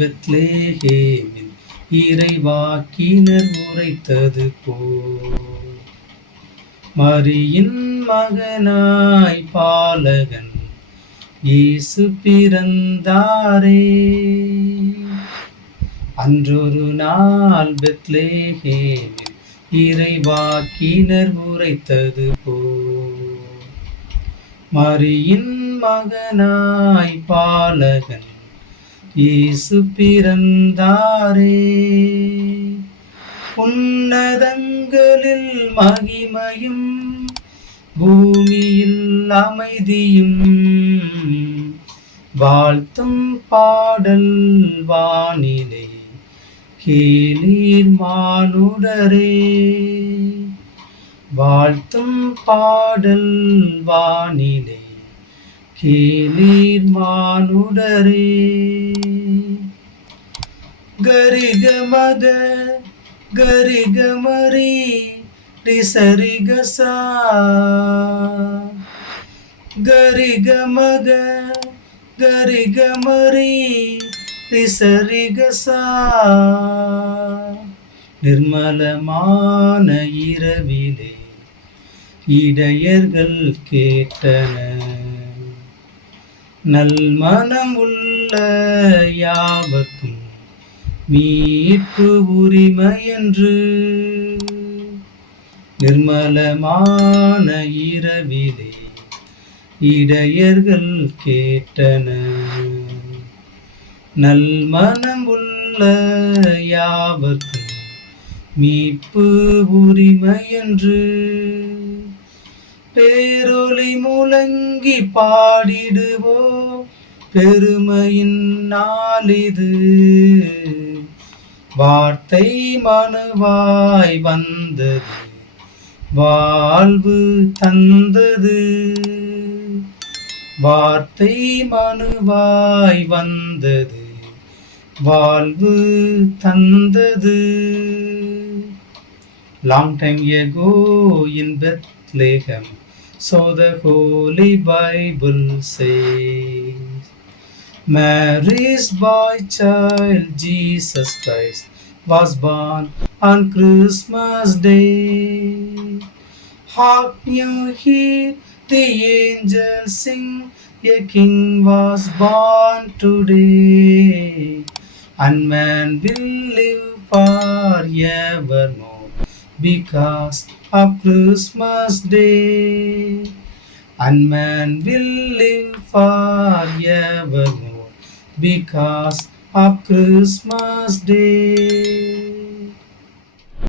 பெத்லேஹேமில் இறைவாக்கினர் உரைத்தது போல் மரியின் மகனாய் பாலகன் இயேசு பிறந்தாரே. அன்றொரு நாள் பெத்லேஹேமில் இறைவாக்கினர் உரைத்தது போல் மரியின் மகனாய் பாலகன் இயேசு பிறந்தாரே. உன்னதங்களில் மகிமையும் பூமியில் அமைதியும் வாழ்த்தும் பாடல் வானிலே கேளீர் மானுடரே. வாழ்த்தும் பாடல் வானிலே கேளீர் மானுடரே. கரிகமக கரிகமரி ரிசரிகசா கரிகமக கரிகமரி ரிசரிகசா. நிர்மலமான இரவிலே இடையர்கள் கேட்டன நல்மனம் உள்ள யாவர்க்கும் மீட்பு உரிமையென்று. நிர்மலமான இரவிலே இடையர்கள் கேட்டன நல்மனம் உள்ள யாவர்க்கும் மீட்பு உரிமையென்று. பேரொலி முழங்கி பாடிடுவோம் பெருமையின் நாளிது. வார்த்தை மனுவாய் வந்தது வாழ்வு தந்தது. வார்த்தை மனுவாய் வந்தது வாழ்வு தந்தது. Long time ago in Bethlehem, so the Holy Bible says, Mary's boy child Jesus Christ was born on Christmas Day. Hark you hear the angels sing, a king was born today, and man will live forevermore because of Christmas Day. And man will live forevermore because of Christmas Day.